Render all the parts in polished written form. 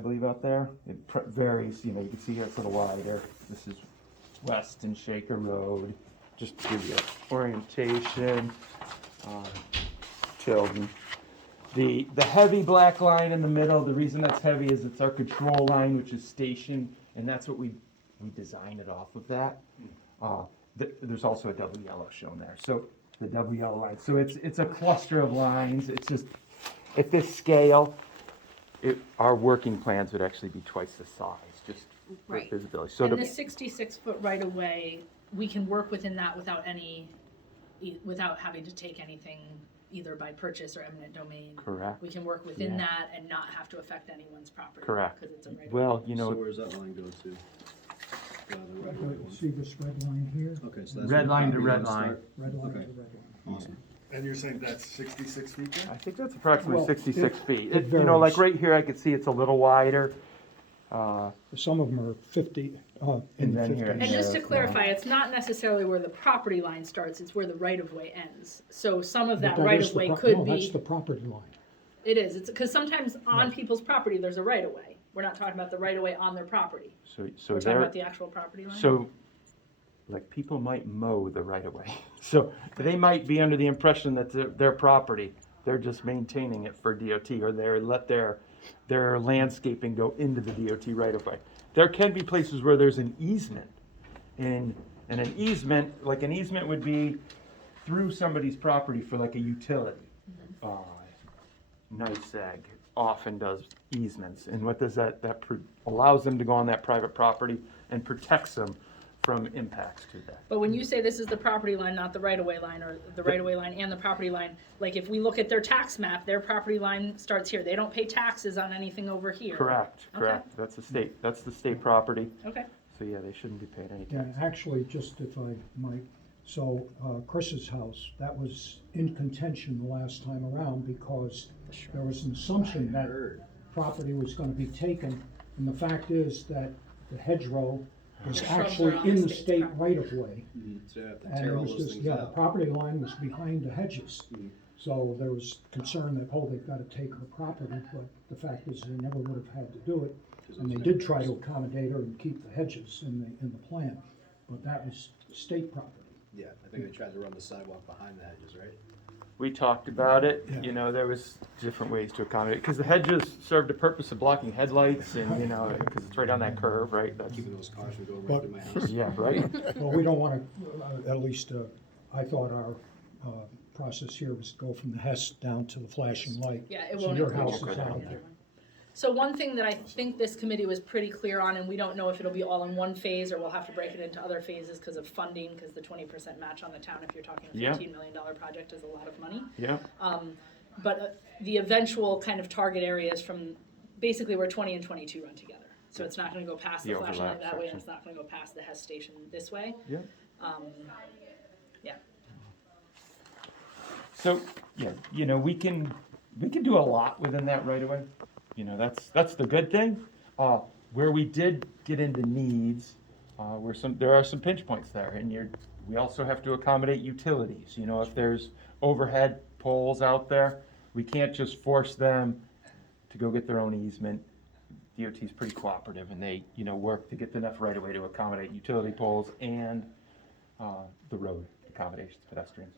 believe, out there. It varies, you know, you can see here it's a little wider. This is West and Shaker Road, just to give you orientation. Tilden. The heavy black line in the middle, the reason that's heavy is it's our control line, which is station, and that's what we designed it off of that. There's also a double yellow shown there. So the double yellow line. So it's a cluster of lines. It's just, at this scale, our working plans would actually be twice the size, just for Right. visibility. So And the 66-foot right-of-way, we can work within that without having to take anything either by purchase or eminent domain. correct. We can work within Yeah. that and not have to affect anyone's property. Correct. Because it's a right-of-way. Well, you So know, where's that line go to? The right-of-way one. See this red line here? Okay, so that's red where the line to property red lines line. start? Red line Okay. to red line. Awesome. And you're saying that's 66 feet then? I think that's approximately Well, 66 feet. it You know, like varies. right here, I could see it's a little wider. Some of them are 50, in And the then here- 50s. And just to Yeah. clarify, it's not necessarily where the property line starts, it's where the right-of-way ends. So some of But that that is the right-of-way pro- could no, that's the be, property line. it is, it's, because sometimes on people's property, there's a right-of-way. We're not talking about the right-of-way on their property. So We're talking there, about the actual property line. so, like, people might mow the right of way. So they might be under the impression that their property, they're just maintaining it for DOT, or they let their landscaping go into the DOT right of way. There can be places where there's an easement. And an easement, like an easement would be through somebody's property for like a utility. NYSEG often does easements, and what does that allows them to go on that private property and protects them from impacts to that. But when you say this is the property line, not the right-of-way line, or the right-of-way line and the property line, like if we look at their tax map, their property line starts here. They don't pay taxes on anything over here. Correct, Okay. correct. That's the state property. Okay. So yeah, they shouldn't be paying any Yeah, tax. actually, just if I might, so Chris's house, that was in contention the last time around because there was an assumption that property was gonna be taken, and the fact is that the hedgerow was The shrubs actually are on in the the state's state property. right-of-way. So you have to And tear it all was those just, things yeah, the out. property line was behind the hedges. So there was concern that, oh, they've gotta take her property, but the fact is they never would have had to do it. And they did try to accommodate her and keep the hedges in the plan, but that was state property. Yeah, I think they tried to run the sidewalk behind the hedges, right? We talked about it, Yeah. you know, there was different ways to accommodate, because the hedges served the purpose of blocking headlights and, you know, because it's right on that curve, right? That's, Keeping those cars from going right But- through my house. yeah, right? Well, we don't wanna, at least, I thought our, process here was to go from the Hess down to the flashing light. Yeah, it So won't your include house the is other out one. there. So one thing that I think this committee was pretty clear on, and we don't know if it'll be all in one phase or we'll have to break it into other phases because of funding, because the 20% match on the town, if you're talking a Yeah. $15 million project, is a lot of money. Yeah, But the eventual kind of target areas from basically where 20 and 22 run together. So it's not gonna go past the The flashing light overlap that way, and section. it's not gonna go past the Hess station this way. yeah. Yeah, So, yeah, you know, we can do a lot within that right away. You know, that's the good thing. Where we did get into needs, there are some pinch points there, and we also have to accommodate utilities. You know, if there's overhead poles out there, we can't just force them to go get their own easement. DOT is pretty cooperative, and they, you know, work to get enough right away to accommodate utility poles and the road accommodations, pedestrians.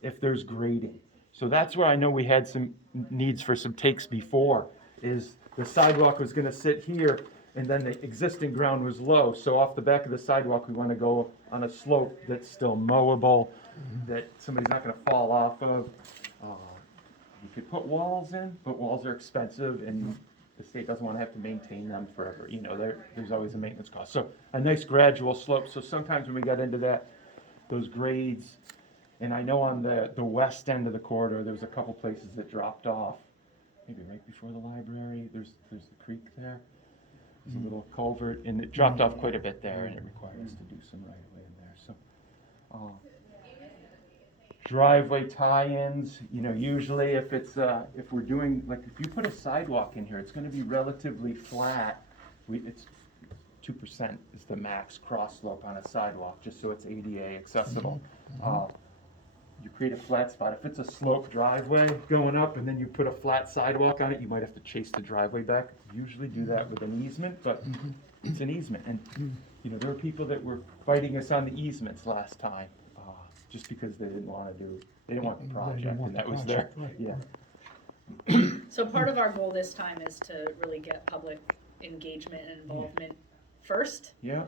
If there's grading. So that's where I know we had some needs for some takes before, is the sidewalk was gonna sit here, and then the existing ground was low, so off the back of the sidewalk, we wanna go on a slope that's still mowable, that somebody's not gonna fall off of. You could put walls in, but walls are expensive, and the state doesn't wanna have to maintain them forever, you know, there's always a maintenance cost. So a nice gradual slope, so sometimes when we got into that, those grades, and I know on the west end of the corridor, there was a couple places that dropped off, maybe right before the library, there's the creek there. There's a little culvert, and it dropped off quite a bit there, and it required us to do some right of way in there, so. Driveway tie-ins, you know, usually if we're doing, like, if you put a sidewalk in here, it's gonna be relatively flat. It's 2% is the max cross slope on a sidewalk, just so it's ADA accessible. you create a flat spot. If it's a sloped driveway going up and then you put a flat sidewalk on it, you might have to chase the driveway back. Usually do that with an easement, but it's an easement. And, you know, there were people that were fighting us on the easements last time, just because they didn't want the They didn't project, want and the that was their, project, right. yeah. So part of our goal this time is to really get public engagement and involvement first. Yeah,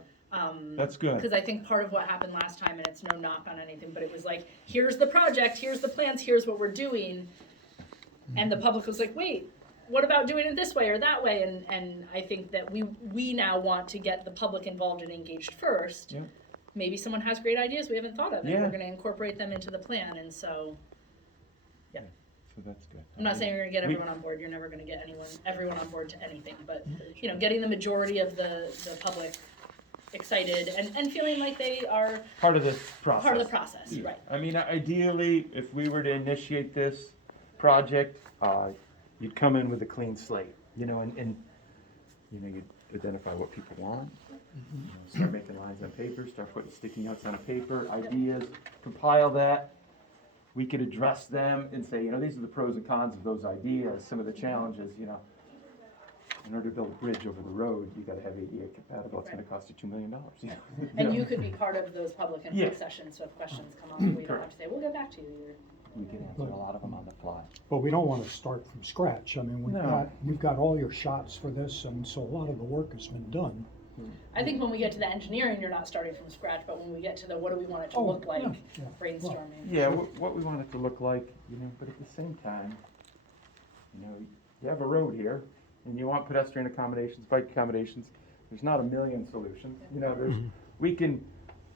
that's good. Because I think part of what happened last time, and it's no knock on anything, but it was like, here's the project, here's the plans, here's what we're doing. And the public was like, wait, what about doing it this way or that way? And I think that we now want to get the public involved and engaged first. Yeah. Maybe someone has great ideas we haven't thought of, and Yeah. we're gonna incorporate them into the plan, and so, So that's good. I'm not saying you're gonna get We- everyone on board, you're never gonna get everyone on board to anything, but, you know, getting the majority of the public excited and feeling like they are Part of the process. part of the process, Yeah. right? I mean, ideally, if we were to initiate this project, you'd come in with a clean slate, you know, and you know, you'd identify what people want, you know, start making lines on paper, start putting sticky notes on a paper, ideas, compile that. We could address them and say, you know, these are the pros and cons of those ideas, some of the challenges, you know. In order to build a bridge over the road, you gotta have ADA compatible, it's gonna cost you $2 million, you know. And know. you could be part of those public Yeah. input sessions, so if questions come up, we don't have Correct. to say, we'll get back to you. We can answer a lot of them on the fly. But we don't wanna start from scratch. I mean, No. we've got all your shots for this, and so a lot of the work has been done. I think when we get to the engineering, you're not starting from scratch, but when we get to the what do we want it to Oh, look like, yeah. brainstorming. Yeah, what we want it to look like, you know, but at the same time, you know, you have a road here, and you want pedestrian accommodations, bike accommodations, there's not a million solutions, you know, we can,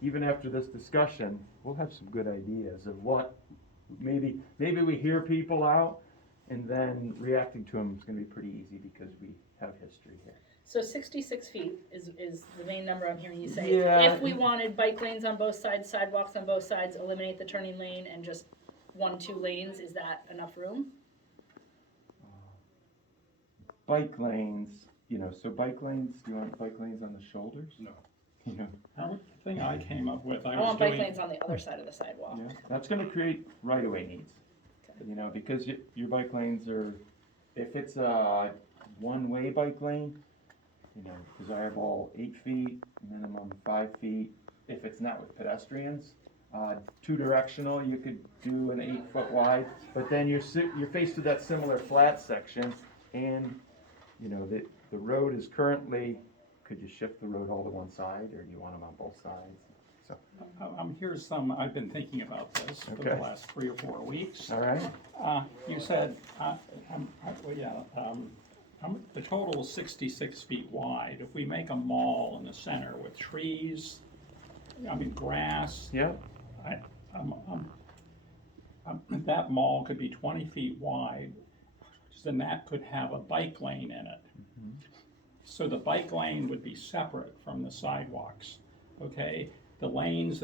even after this discussion, we'll have some good ideas of what, maybe we hear people out, and then reacting to them is gonna be pretty easy because we have history here. So 66 feet is the main number I'm hearing you say. Yeah. If we wanted bike lanes on both sides, sidewalks on both sides, eliminate the turning lane and just 1-2 lanes, is that enough room? Bike lanes, you know, so bike lanes, do you want bike lanes on the shoulders? No. You know, The thing I came up with, I I was want bike doing, lanes on the other side of the sidewalk. yeah, that's gonna create right-of-way needs. You know, because your bike lanes are, if it's a one-way bike lane, you know, desirable 8 feet, minimum 5 feet. If it's not with pedestrians, two-directional, you could do an 8-foot wide, but then you're faced with that similar flat section, and, you know, the road is currently, could you shift the road all to one side, or do you want them on both sides? So, here's some, I've been thinking about this for the Okay. last 3 or 4 weeks. all right, You said, the total is 66 feet wide. If we make a mall in the center with trees, grass, yeah, that mall could be 20 feet wide, then that could have a bike lane in it. So the bike lane would be separate from the sidewalks, okay? The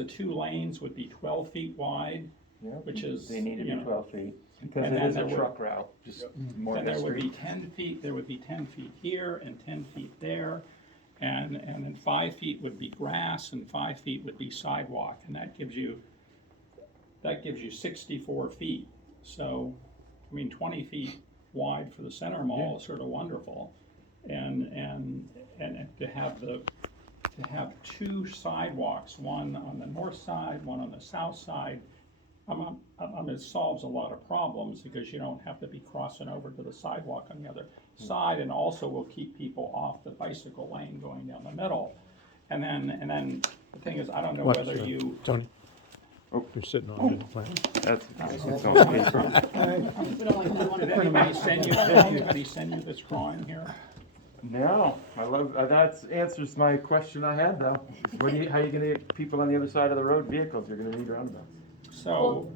2 lanes would be 12 feet wide, yeah. which is, They need to you be know, 12 feet, because and it then is a there would- truck route, just more and there would be history. 10 feet, there would be 10 feet here and 10 feet there, and then 5 feet would be grass and 5 feet would be sidewalk, and that gives you 64 feet. So, 20 feet wide for the center mall is sort of wonderful, and to have 2 sidewalks, one on the north side, one on the south side. It solves a lot of problems because you don't have to be crossing over to the sidewalk on the other side, and also will keep people off the bicycle lane going down the middle. And then the thing is, I don't know whether you, Tony? Oh. You're sitting on the plan. That's its own paper. We don't like that one. did anybody send you this drawing here? No, I love, that answers my question I had though. How are you gonna get people on the other side of the road, vehicles, you're gonna need roundabouts? So,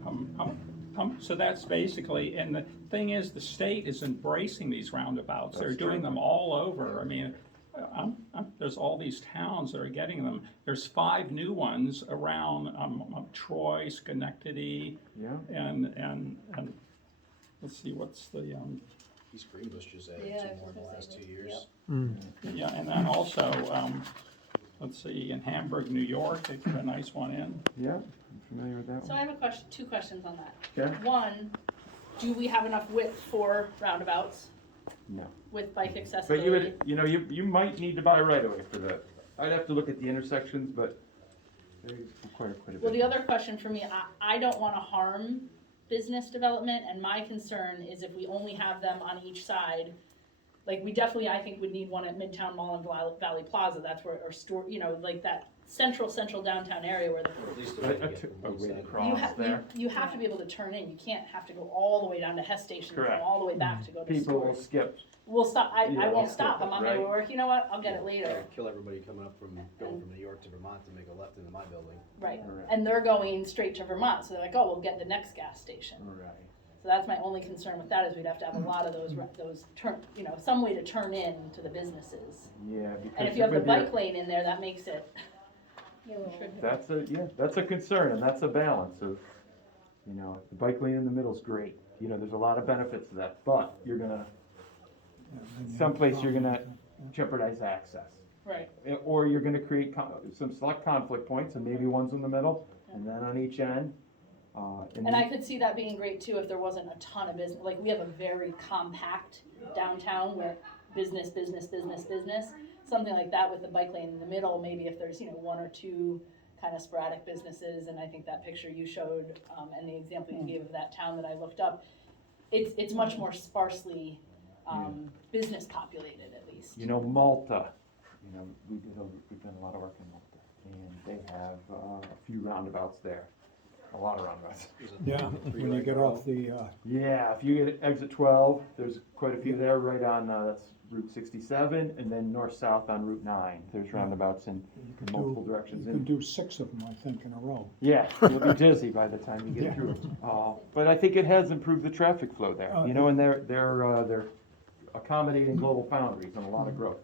so that's basically, and the thing is, the state is embracing these roundabouts. They're That's doing true. them all over. There's all these towns that are getting them. There's 5 new ones around Troy, Schenectady, Yeah, and let's see, what's the, East Greenbush just added Yeah, 2 more in the last 2 years. yeah, and then also, let's see, in Hamburg, New York, they put a nice one in. Yeah, I'm familiar with that So I one. have a question, two questions on that. Okay. One, do we have enough width for roundabouts No. with bike But you accessibility? would, you might need to buy a right of way for that. I'd have to look at the intersections, but they require quite a bit. Well, the other question for me, I don't wanna harm business development, and my concern is if we only have them on each side, like, we definitely, I think, would need one at Midtown Mall and Valley Plaza, that's where, or store, like that central downtown area where the, Or at least a A- way a to get t- from a one way to side. cross. you have, there. you have to be able to turn in, you can't have to go all the way down to Hess Station and Correct. come all the way back to go to People will stores. skip. We'll stop, I Yeah, won't we'll stop, skip I'm it, on my way to right. work, you know what, I'll get it later. Yeah, kill everybody coming up from, going from New York to Vermont to make a left into my building. Right, Correct. and they're going straight to Vermont, so they're like, oh, we'll get the next gas station. Right. So that's my only concern with that, is we'd have to have a lot of those turn, some way to turn in to the businesses. Yeah, because. And if you have the with your- bike lane in there, that makes it. That's a concern, and that's a balance of, the bike lane in the middle is great. There's a lot of benefits to that, but you're gonna, someplace you're gonna jeopardize access. Right. Or you're gonna create some select conflict points, and maybe one's in the middle, and then on each end. And I could see that being great too if there wasn't a ton of business, like we have a very compact downtown where business, something like that with the bike lane in the middle, maybe if there's, one or two kind of sporadic businesses, and I think that picture you showed, and the example you gave of that town that I looked up, it's much more sparsely, business populated at least. Malta, we've done a lot of work in Malta, and they have a few roundabouts there. A lot of roundabouts. Is it Yeah, three when you right get row? off the, Yeah, if you get exit 12, there's quite a few there right on, that's Route 67, and then north-south on Route 9. There's roundabouts in multiple directions. you can do 6 of them, I think, in a row. Yeah, you'll be dizzy by the time you Yeah. get through. But I think it has improved the traffic flow there, and they're accommodating global boundaries and a lot of growth.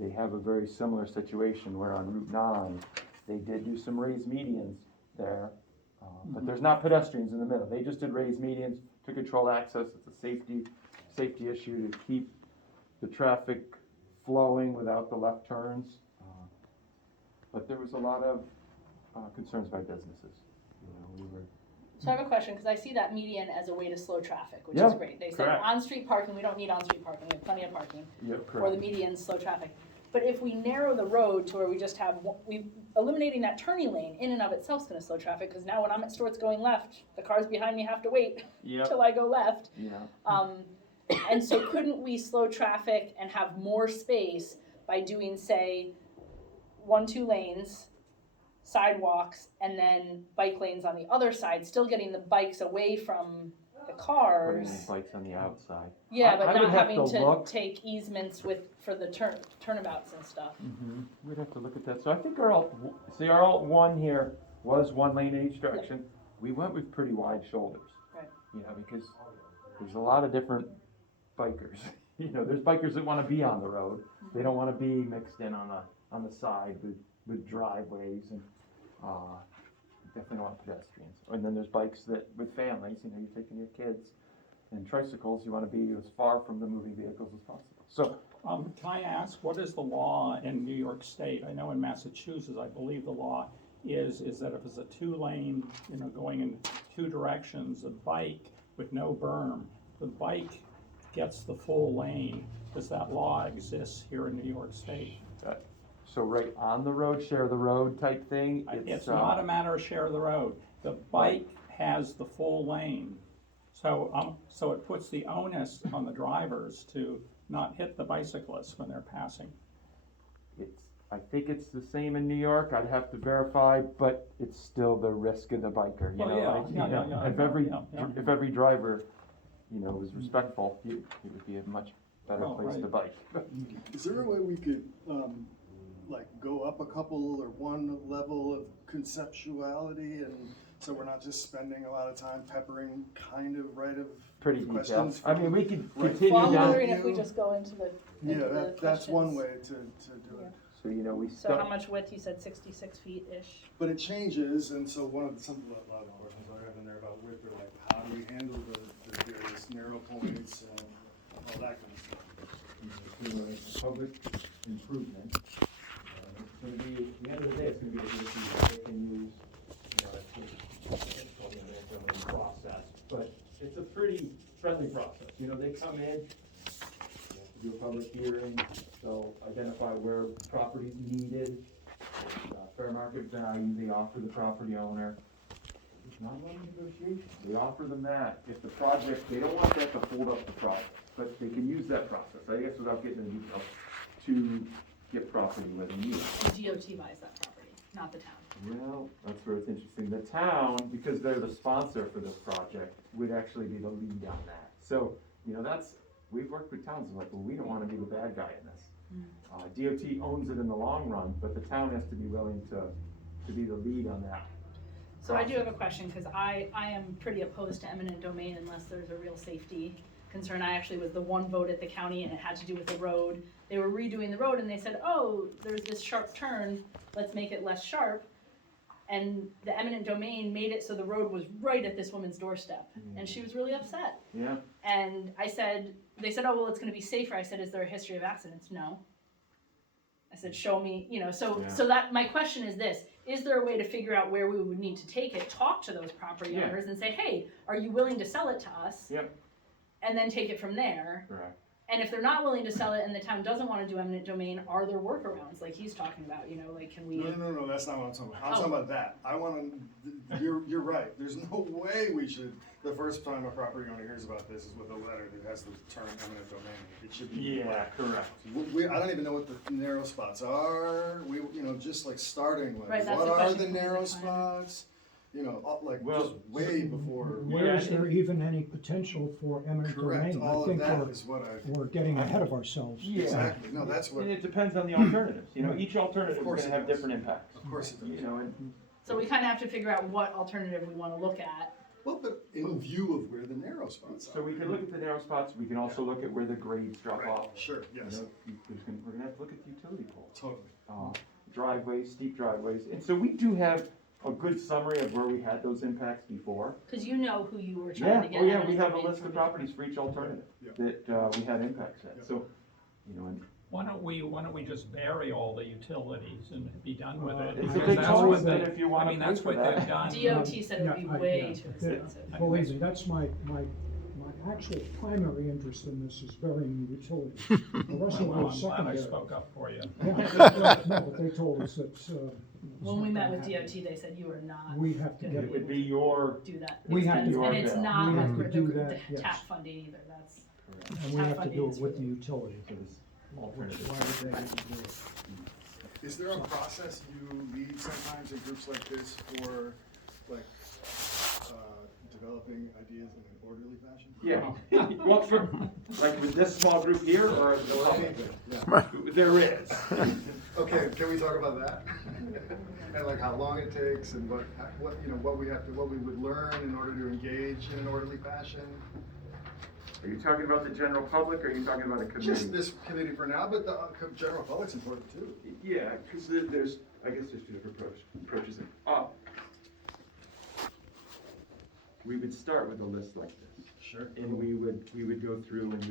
They have a very similar situation where on Route 9, they did do some raised medians there, but there's not pedestrians in the middle. They just did raised medians to control access. It's a safety issue to keep the traffic flowing without the left turns. But there was a lot of concerns by businesses. So I have a question, because I see that median as a way to slow traffic, which Yeah, is great. They said correct. on-street parking, we don't need on-street parking, we have plenty of parking. Yep, Or correct. the medians slow traffic. But if we narrow the road to where we just have, eliminating that turning lane in and of itself is gonna slow traffic, because now when I'm at Stewart's going left, the cars behind me have to wait Yep, till I go left. yeah. And so couldn't we slow traffic and have more space by doing, say, 1-2 lanes, sidewalks, and then bike lanes on the other side, still getting the bikes away from the Putting cars? the bikes on the outside. Yeah, I but would not have having to to look. take easements for the turnabouts and stuff. We'd have to look at that. So I think our alt 1 here was 1 lane in each direction. We went with pretty wide shoulders. Right. Because there's a lot of different bikers. There's bikers that want to be on the road. They don't want to be mixed in on the side with driveways, and definitely don't want pedestrians. And then there's bikes that with families, you're taking your kids, and tricycles, you want to be as far from the moving vehicles as possible. So Can I ask, what is the law in New York State? I know in Massachusetts, I believe the law is that if it's a 2-lane, going in 2 directions, a bike with no berm, the bike gets the full lane. Does that law exist here in New York State? So right on the road, share the road type thing. It's not a matter of share the road. The bike has the full lane. So it puts the onus on the drivers to not hit the bicyclists when they're passing. I think it's the same in New York. I'd have to verify, but it's still the risk of the biker. If every driver, was respectful, it would be a much better place to bike. Is there a way we could, go up a couple or one level of conceptuality, and so we're not just spending a lot of time peppering kind of Pretty detailed. questions? I mean, we could Right. continue Well, I'm down. wondering if we just go into the Yeah, into the that's one questions. way to do it. So, we So how start. much width, you said 66 feet-ish? But it changes, and so a lot of the questions I have in there about width are like, how do we handle the various narrow points and all that kind of stuff? Public improvement. gonna be, at the end of the day, it's gonna be a DOT that they can use, you know, it's called the eminent domain process, but it's a pretty friendly process, you know, they come in, you have to do a public hearing, they'll identify where property's needed, fair market value, they offer the property owner. It's not a lot of negotiation, they offer them that, if the project, they don't want that to hold up the project, but they can use that process, I guess without getting into detail, to get property where they need it. The DOT buys that property, not the town. Well, that's where it's interesting. The town, because they're the sponsor for this project, would actually be the lead on that. So, you know, we've worked with towns, like, well, we don't wanna be the bad guy in this. DOT owns it in the long run, but the town has to be willing to be the lead on that. So I do have a question, cause I am pretty opposed to eminent domain unless there's a real safety concern. I actually was the one vote at the county and it had to do with the road. They were redoing the road and they said, oh, there's this sharp turn, let's make it less sharp. And the eminent domain made it so the road was right at this woman's doorstep. And she was really upset. Yeah, And they said, oh, well, it's gonna be safer. I said, is there a history of accidents? No. I said, show me, you know, so that, my question is this, is there a way to figure out where we would need to take it, talk to those property Yeah. owners and say, hey, are you willing to sell it to us? Yep. And then take it from there. correct. And if they're not willing to sell it and the town doesn't wanna do eminent domain, are there workarounds, like he's talking about, you know, like, can we? No, that's not what I'm talking about. I'm Oh. talking about that. I wanna, you're right. There's no way we should, the first time a property owner hears about this is with a letter that has the term eminent domain. It should be. Yeah, correct. I don't even know what the narrow spots are. We, you know, just like starting, Right, like, that's what the are question the for the narrow planner. spots? You know, like, Well, just way before. Where is there even any potential for eminent Correct, domain? all I of think that is what I've. we're getting ahead of ourselves. Yeah. Exactly, no, that's what, And it depends on the alternatives, you know, each alternative is course gonna it have does. different impacts. of course it does. You know, and So we kinda have to figure out what alternative we wanna look at. Well, but in view of where the narrow spots are. so we can look at the narrow spots, we can also look at where the grades drop Right, off. sure, You yes, know, we're gonna have to look at the utility poles. totally. Driveways, steep driveways, and so we do have a good summary of where we had those impacts before. Cause you know who you were trying Yeah, to get. oh yeah, eminent we have a domain list of from. properties for each alternative Yeah. that, we had impacts at, Yeah. so, you know, and Why don't we just bury all the utilities and be done with it? it's a Because big that's choice, what but they- if you I wanna mean, pay that's for what they've that. done. DOT said it would be Yeah, way yeah. too expensive. Believe me, that's my actual primary interest in this is burying utilities. The rest of it Well, is I'm glad I secondary. spoke up for you. Yeah, no, but they told us that, it's When we not met with gonna happen. DOT, they said you are not We have to gonna get It be would able be to your, do that. We have to expense, do and our it's bill. not We have with to do the that, yes. TAP funding either, that's. And we have to do it with the utility. for this Why alternative. would they do it? Is there a process you lead sometimes in groups like this for, like, developing ideas in an orderly fashion? Yeah, well, for, like with this small group here, or Yeah. there is. Okay, can we talk about that? And like how long it takes and what, you know, what we would learn in order to engage in an orderly fashion? Are you talking about the general public, or are you talking about a committee? Just this committee for now, but the general public's important too. Yeah, because there's, I guess there's two different approaches. We would start with a list like this, Sure. and we would go through and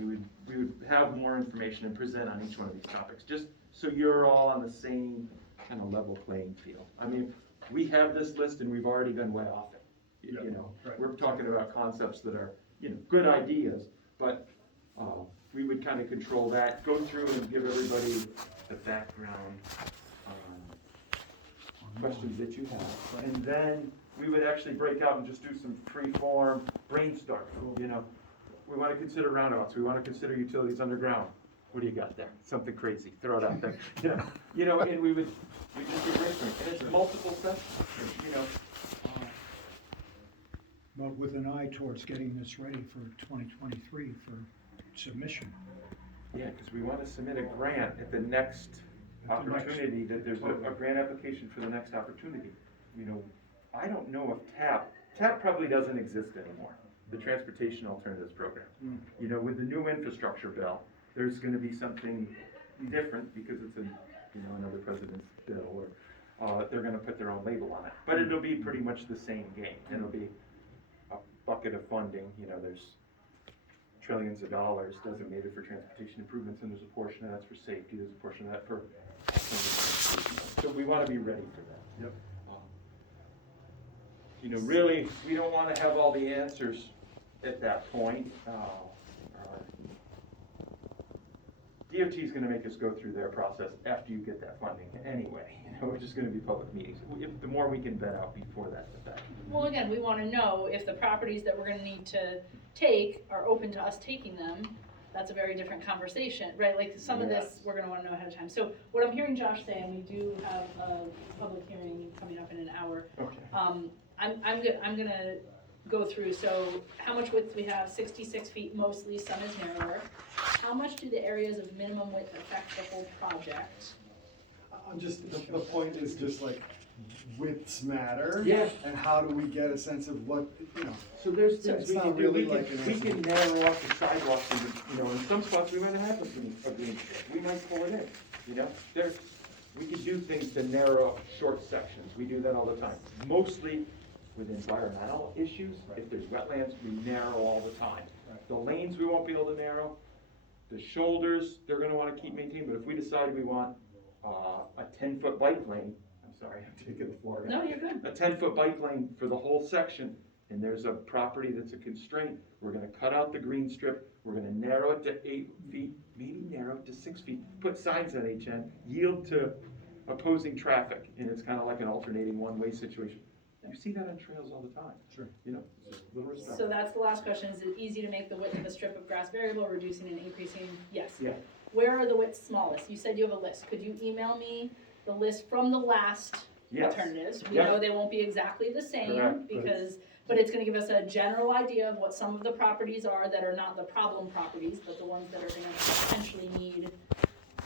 we would have more information and present on each one of these topics, just so you're all on the same kind of level playing field. I mean, we have this list and we've already been way off it. Yeah, You know, right. we're talking about concepts that are, you know, good ideas, but we would kind of control that, go through and give everybody the background questions that you have, and then we would actually break out and just do some free-form brainstorm, you know. We want to consider roundabouts, we want to consider utilities underground. What do you got there? Something crazy, throw it out there, you know, and we just do brainstorming, and it's multiple sessions, you know. But with an eye towards getting this ready for 2023 for submission. Yeah, because we want to submit a grant at the next opportunity, that there's a grant application for the next opportunity. You know, I don't know if TAP probably doesn't exist anymore, the Transportation Alternatives Program. You know, with the new infrastructure bill, there's gonna be something different because it's another president's bill, or they're gonna put their own label on it. But it'll be pretty much the same game. It'll be a bucket of funding, you know, there's trillions of dollars designated for transportation improvements, and there's a portion of that's for safety, there's a portion of that for. So we wanna be ready for that. Yep. You know, really, we don't wanna have all the answers at that point. DOT is gonna make us go through their process after you get that funding anyway. You know, we're just gonna be public meetings. The more we can vet out before that, the better. Well, again, we wanna know if the properties that we're gonna need to take are open to us taking them. That's a very different conversation, right? Like some of this, Yes. we're gonna wanna know ahead of time. So what I'm hearing Josh say, and we do have a public hearing coming up in an hour. Okay. I'm gonna go through, so how much width we have, 66 feet mostly, some is narrower. How much do the areas of minimum width affect the whole project? I'm just, the point is just like widths matter. Yeah. And how do we get a sense of what, you know, So there's So things it's we not can do, really we can, like an we answer. can narrow off the sidewalks, and, you know, in some spots, we might not have a green strip, we might pull it in, you know? We can do things to narrow short sections, we do that all the time. Mostly with environmental issues, if there's wetlands, we narrow all the time. Right. The lanes, we won't be able to narrow, the shoulders, they're gonna wanna keep maintained, but if we decide we want, a 10-foot bike lane, I'm sorry, I'm taking the floor. No, you're good. A 10-foot bike lane for the whole section, and there's a property that's a constraint, we're gonna cut out the green strip, we're gonna narrow it to 8 feet, maybe narrow it to 6 feet, put signs on each end, yield to opposing traffic, and it's kinda like an alternating one-way situation. You see that on trails all the time. Sure. You know, it's just a little stuff. So that's the last question, is it easy to make the width of a strip of grass variable, reducing and increasing? Yes. Yeah. Where are the widths smallest? You said you have a list. Could you email me the list from the last Yes. alternatives? We Yep. know they won't be exactly the same, Correct, but it's gonna give us a general idea of what some of the properties are that are not the problem properties, but the ones that are gonna potentially need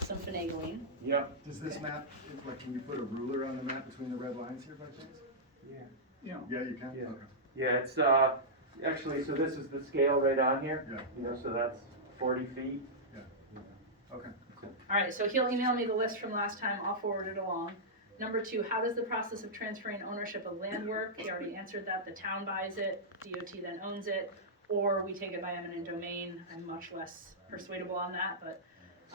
some finagling. Yeah. Does this map, like, can you put a ruler on the map between the red lines here by chance? Yeah. Yeah. Yeah, you can? Yeah. Okay. Yeah, it's, actually, so this is the scale right on here. Yeah. You know, so that's 40 feet. Okay. All right, so he'll email me the list from last time, I'll forward it along. Number 2, how does the process of transferring ownership of land work? He already answered that, the town buys it, DOT then owns it, or we take it by eminent domain. I'm much less persuadable on that, but,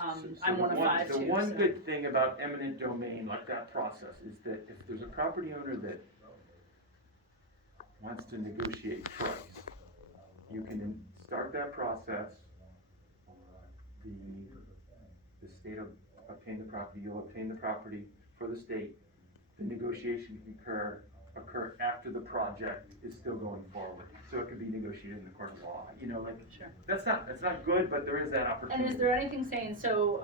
I'm the one of 5 too, The one so. good thing about eminent domain, like that process, is that if there's a property owner that wants to negotiate price, you can start that process. The state will obtain the property, you'll obtain the property for the state. The negotiation can occur after the project is still going forward. So it could be negotiated in the court of law, you know, like, Sure. that's not good, but there is that And opportunity. is there anything saying, so,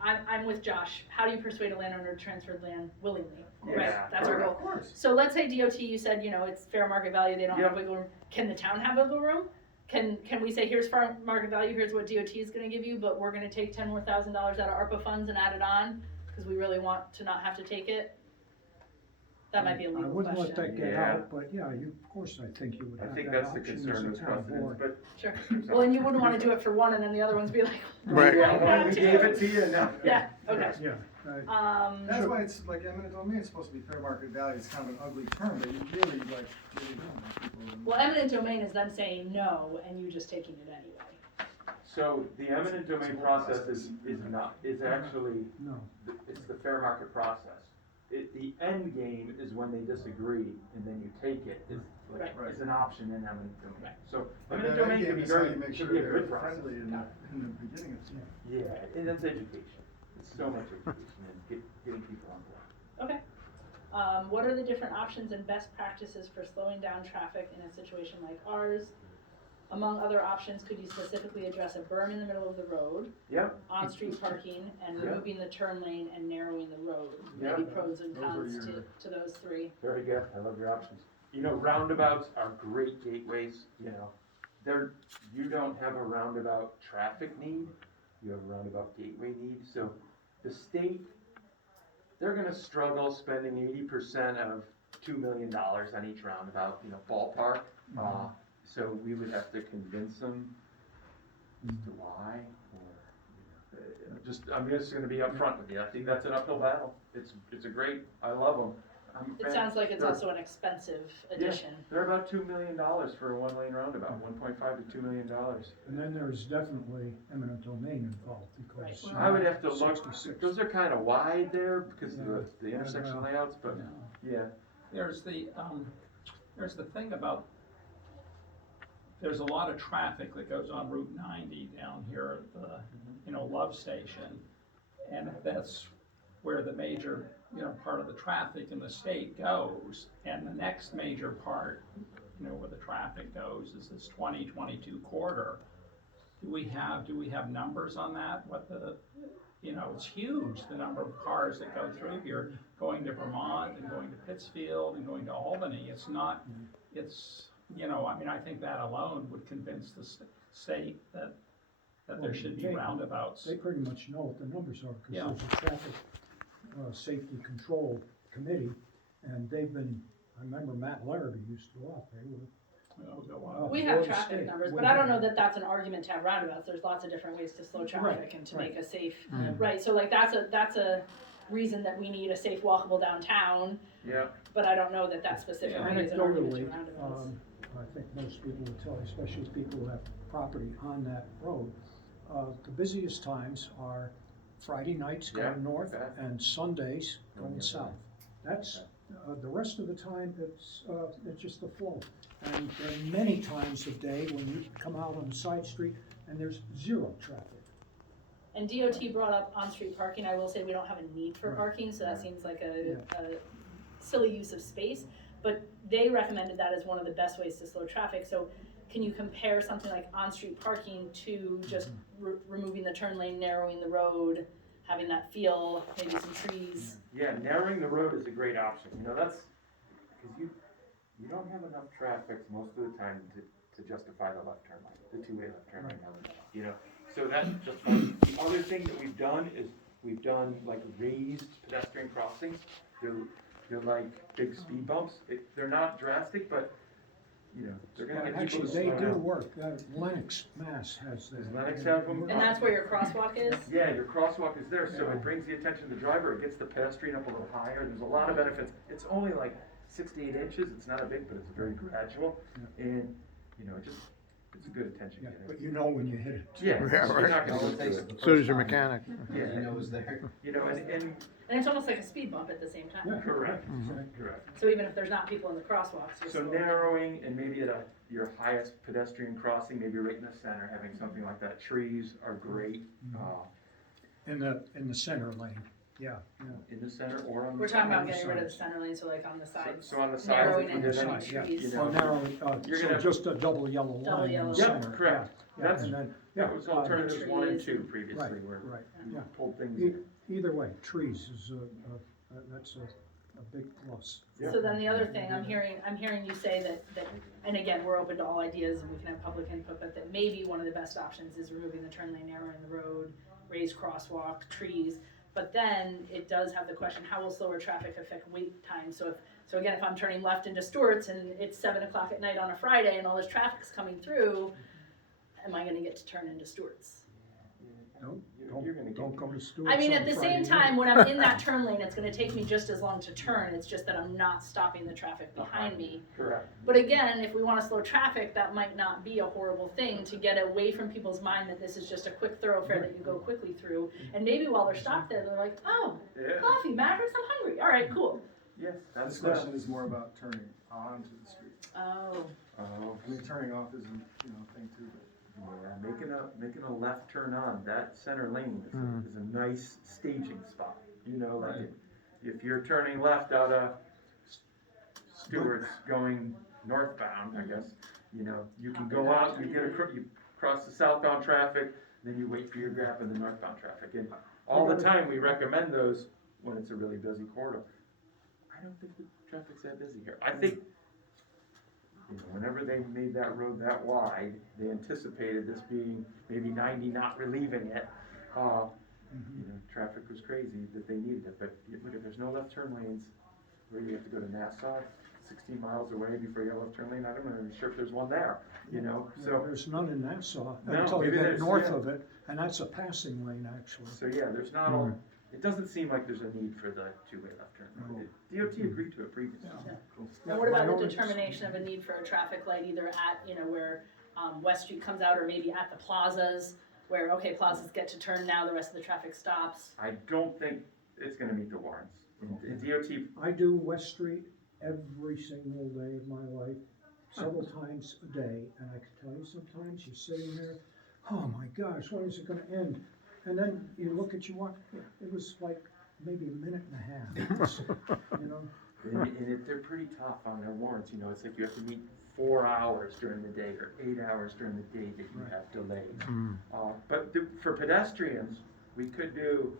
I'm with Josh, how do you persuade a landowner to transfer land willingly? Right, Yeah, that's our correct. goal. Of course. So let's say DOT, you said, you know, it's fair market value, they don't have Yep. wiggle room. Can the town have wiggle room? Can we say, here's fair market value, here's what DOT is gonna give you, but we're gonna take $10,000 out of ARPA funds and add it on, cause we really want to not have to take it? That might be a I legal wouldn't let question. that get Yeah. out, but yeah, of course, I think you would I have think that that's the option as concern a with town precedents, board. but. Sure, well, and you wouldn't wanna do it for one and then the other ones be like. Right. Yeah, well, we gave it to you, now. Yeah, okay. Yeah, That's why it's, like, eminent domain is supposed to be fair market value, it's kind of an ugly term, but you really, like, really don't want people. Well, eminent domain is them saying no and you just taking it anyway. So the eminent domain process is actually, no, it's the fair market process. The end game is when they disagree and then you take it, Right. is an option in eminent domain. Right. So But eminent that domain end can game be is how very, you make sure should be a they're good process. friendly in the beginning of the. Yeah, and that's education. It's so much education and getting people on board. Okay. What are the different options and best practices for slowing down traffic in a situation like ours? Among other options, could you specifically address a berm in the middle of the road, Yeah, on-street parking, and Yeah. removing the turn lane and narrowing the road? Yeah. Maybe pros and Those are cons your- to those 3. very good. I love your options. You know, roundabouts are great gateways, you know. You don't have a roundabout traffic need, you have a roundabout gateway need. So the state, they're gonna struggle spending 80% of $2 million on each roundabout, you know, ballpark. So we would have to convince them as to why, or, I'm just gonna be upfront with you. I think that's an uphill battle. It's a great, I love them. It sounds like it's also an expensive addition. They're about $2 million for a one-lane roundabout, 1.5 to $2 million. And then there's definitely eminent domain involved because. Right. I would have to look, 66. those are kind of wide there because of the Yeah, intersection well, layouts, but yeah. There's the thing about, there's a lot of traffic that goes on Route 90 down here at the, Love Station. And that's where the major, part of the traffic in the state goes. And the next major part, where the traffic goes is this 2022 corridor. Do we have numbers on that? What it's huge, the number of cars that go through here, going to Vermont and going to Pittsfield and going to Albany. It's not, I think that alone would convince the state that there should be roundabouts. They pretty much know what the numbers are, because Yeah. there's a traffic, safety control committee, and they've been, I remember Matt Laird, who used to go out, they were. We for have the traffic state. numbers, We but I don't have- know that that's an argument to have roundabouts. There's lots of different ways to slow traffic Right, and to right. make a safe, right, so like that's a reason that we need a safe walkable downtown, Yeah. but I don't know that that specifically is an argument to Anecdotally, roundabouts. I think most people would tell, especially people who have property on that road, the busiest times are Friday nights Yeah, going north okay. and Sundays Going going the other south. That's, the rest of the time, it's just a flow. And there are many times of day when you come out on a side street and there's zero traffic. And DOT brought up on-street parking. I will say we don't have a need for Right. parking, so that seems like a silly use of space. But they recommended that as one of the best ways to slow traffic. So can you compare something like on-street parking to just removing the turn lane, narrowing the road, having that feel, maybe some trees? Yeah, narrowing the road is a great option. That's because you don't have enough traffic most of the time to justify the left turn lane, the two-way left turn lane. So that's just one. The other thing that we've done is we've done like raised pedestrian crossings. They're like big speed bumps. They're not drastic, but they're gonna get people Actually, to they slow do down. work. Lennox, Mass has that. Does Lennox have them? And that's where your crosswalk is? Yeah, your crosswalk is there, so Yeah. it brings the attention of the driver, it gets the pedestrian up a little higher, there's a lot of benefits. It's only like 6 to 8 inches, it's not a big, but it's very gradual, and, it's a good attention Yeah, getter. but you know when you hit it. Yeah, Yeah, you're right. not gonna All go it takes through is it. the So does first your time. mechanic. Yeah. He knows there. And And it's almost like a speed bump at the same time. Yeah. correct, Exactly. correct. So even if there's not people in the crosswalks, you're So still. narrowing and maybe at your highest pedestrian crossing, maybe right in the center, having something like that. Trees are great, In the center lane, yeah. in the center or on the We're talking about side. getting rid of the center lane, so like on the sides. So on the sides, Narrowing if you it did to any, yeah. trees. Oh, narrow, You're so gonna- just a double yellow Double line in yellow. the Yep, center. correct. Yeah, That's- and then, That was alternatives 1 and trees. 2 previously, Right, where right, we yeah. pulled things E- in. Either way, trees is that's a big plus. Yeah. So then the other thing, I'm hearing you say that, and again, we're open to all ideas and we can have public input, but that maybe one of the best options is removing the turn lane, narrowing the road, raised crosswalk, trees. But then it does have the question, how will slower traffic affect wait time? So again, if I'm turning left into Stewart's and it's 7 o'clock at night on a Friday and all this traffic's coming through, am I gonna get to turn into Stewart's? You're gonna Don't get, go to Stewart's I mean, on at the Friday same time, night. when I'm in that turn lane, it's gonna take me just as long to turn, it's just that I'm not stopping the traffic behind me. correct. But again, if we wanna slow traffic, that might not be a horrible thing to get away from people's mind that this is just a quick thoroughfare that you go quickly through. And maybe while they're stopped there, they're like, oh, Yeah, coffee, Mavericks, I'm hungry, alright, cool. yes, that's This the, question is more about turning onto the street. Oh, I mean, turning off isn't, a thing too, but. yeah, making a left turn on, that center lane is a nice staging spot. Like if you're turning left out of Stewart's going northbound, I guess, you can go out, you cross the southbound traffic, then you wait for your gap in the northbound traffic. And all the time, we recommend those when it's a really busy corridor. I don't think the traffic's that busy here. I think, whenever they made that road that wide, they anticipated this being maybe 90, not relieving it. Traffic was crazy that they needed it, but look, there's no left turn lanes where you have to go to Nassau, 16 miles away before you have a left turn lane. I'm not even sure if there's one there, so. There's none in Nassau No, until you maybe get there's- north yeah. of it, and that's a passing lane, actually. So yeah, there's not all, it doesn't seem like there's a need for the two-way left turn. DOT agreed to it previously. And what about the determination of a need for a traffic light either at, you know, where West Street comes out or maybe at the plazas where, okay, plazas get to turn now, the rest of the traffic stops? I don't think it's gonna meet the warrants. In DOT, I do West Street every single day of my life, several times a day, and I can tell you sometimes you're sitting there, oh my gosh, when is it gonna end? And then you look at your watch, it was like maybe a minute and a half, you know? they're pretty tough on their warrants, you know, it's like you have to meet 4 hours during the day or 8 hours during the day that you have delayed. But for pedestrians, we could do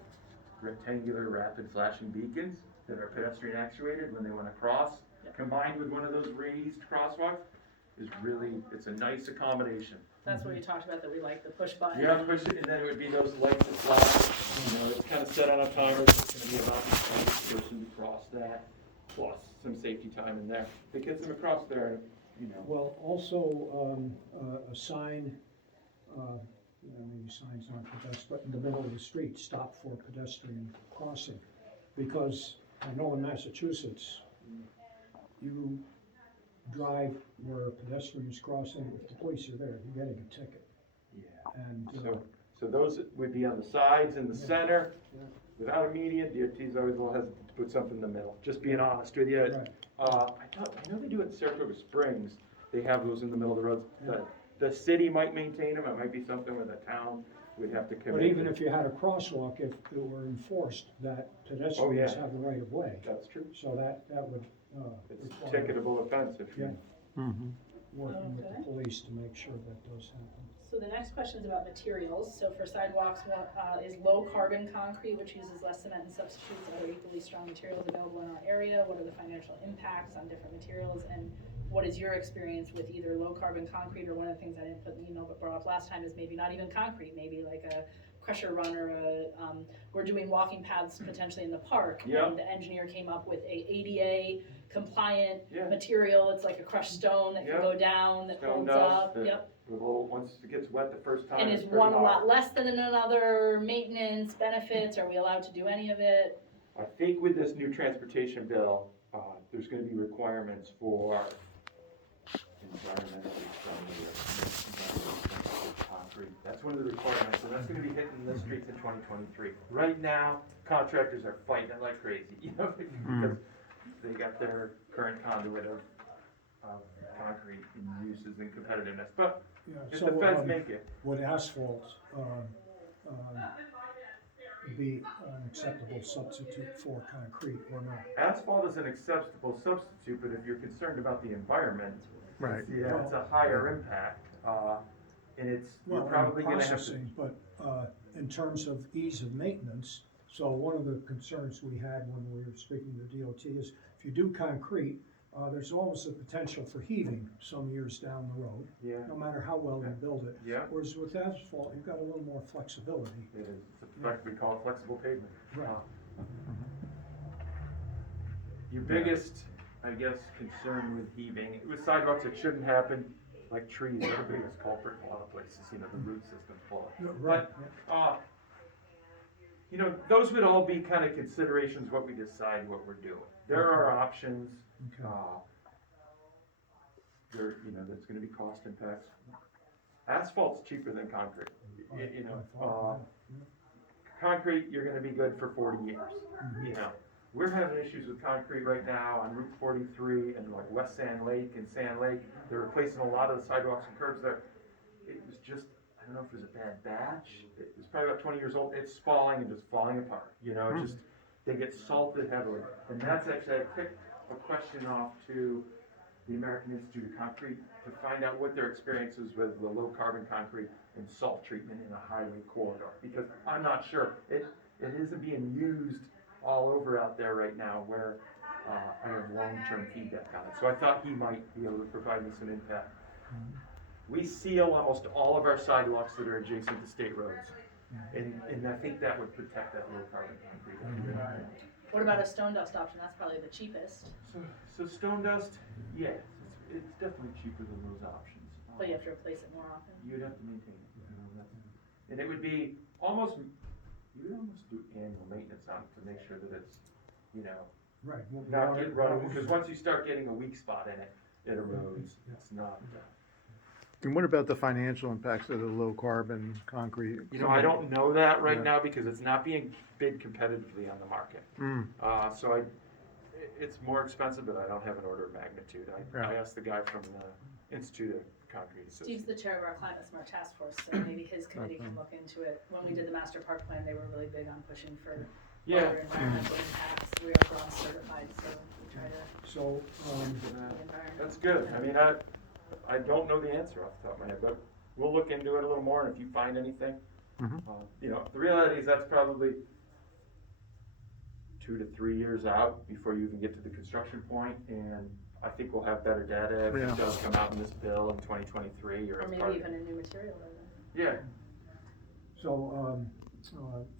rectangular rapid flashing beacons that are pedestrian actuated when they wanna cross, combined with one of those raised crosswalks, is really, it's a nice accommodation. That's what you talked about, that we like the push button. Yeah, push it, and then it would be those lights that flash, you know, it's kind of set on a timer, it's gonna be about the first person to cross that, plus some safety time in there. If it gets them across there, you know. Well, also, a sign, maybe signs aren't the best, but in the middle of the street, stop for pedestrian crossing. Because I know in Massachusetts, you drive where a pedestrian is crossing, if the police are there, you're getting a ticket. Yeah. And, So those would be on the sides and the center, Yeah. without a median, DOT's always a little hesitant to put something in the middle, just being honest with you. Right. I know they do it in Saratoga Springs, they have those in the middle of the roads. The city might maintain them, it might be something where the town would have to commit. But even if you had a crosswalk, if it were enforced, that pedestrians yeah. have the right of way. That's true. So that would, It's a require ticketable offense if you. Yeah. working with Okay. the police to make sure that does happen. So the next question is about materials. So for sidewalks, is low carbon concrete, which uses less cement and substitutes other equally strong materials available in our area? What are the financial impacts on different materials? And what is your experience with either low carbon concrete, or one of the things I didn't put in the email but brought up last time is maybe not even concrete, maybe like a pressure run or we're doing walking paths potentially in the park. Yeah. And the engineer came up with a ADA compliant Yeah. material. It's like a crushed stone that Yeah. can go down, that Stone holds dust, up. that- Yep. With a little, once it gets wet the first time. And it's is pretty one a lot hard. less than another? Maintenance, benefits, are we allowed to do any of it? I think with this new transportation bill, there's gonna be requirements for environmentally friendly concrete. That's one of the requirements, and that's gonna be hitting the streets in 2023. Right now, contractors are fighting it like crazy, you know, because they got their current conduit of concrete in uses and competitiveness, but Yeah, if so, the feds make it, would asphalt, be an acceptable substitute for concrete or not? asphalt is an acceptable substitute, but if you're concerned about the environment, Right. yeah, it's a higher impact, and you're Well, in the probably gonna have to. processing, but, in terms of ease of maintenance, so one of the concerns we had when we were speaking to DOT is if you do concrete, there's always a potential for heaving some years down the road, Yeah, no matter how well you build it. yeah, Whereas with asphalt, you've got a little more flexibility. it is, it's we call it flexible pavement. Right. Your biggest, I guess, concern with heaving, with sidewalks, it shouldn't happen, like trees, they're the biggest culprit in a lot of places, you know, the root system fall. Right. You know, those would all be kind of considerations what we decide what we're doing. There are options, Okay. there's gonna be cost impacts. Asphalt's cheaper than concrete, you know, concrete, you're gonna be good for 40 years, you know. We're having issues with concrete right now on Route 43 and like West Sand Lake and Sand Lake. They're replacing a lot of the sidewalks and curbs there. It was just, I don't know if it was a bad batch. It was probably about 20 years old. It's falling and just falling apart, you know, just, they get salted heavily. And that's actually, I picked a question off to the American Institute of Concrete to find out what their experience is with the low carbon concrete and salt treatment in a highway corridor. Because I'm not sure, it isn't being used all over out there right now where I have long-term feedback on it. So I thought he might be able to provide me some impact. We seal almost all of our sidewalks that are adjacent to state roads. And I think that would protect that low carbon concrete. What about a stone dust option? That's probably the cheapest, So stone dust, yeah, it's definitely cheaper than those options. but you have to replace it more often. You'd have to maintain it, you know, and it would be almost, you would almost do annual maintenance maintenance on it to make sure that it's, you know, Right. Well, not water- get run, because once you start getting a weak spot in it, it erodes, it's not, And what about the financial impacts of the low carbon concrete? you know, I don't know that right Yeah. now because it's not being bid competitively on the market. Mm, So it's more expensive, but I don't have an order of magnitude. I Yeah. asked the guy from the Institute of Concrete. Steve's the chair of our Climate Smart Task Force, so maybe his committee can look into it. When we did the master park plan, they were really big on pushing for Yeah. lower environmental impacts. We are bronze certified, so we try to So, be the environment. That's good. I mean, I don't know the answer off the top of my head, but we'll look into it a little more, and if you find anything, Mhm. you know, the reality is that's probably 2 to 3 years out before you even get to the construction point, and I think we'll have better data if Yeah. it does come out in this bill in 2023 or Or as maybe part of. even a new material. Yeah, so,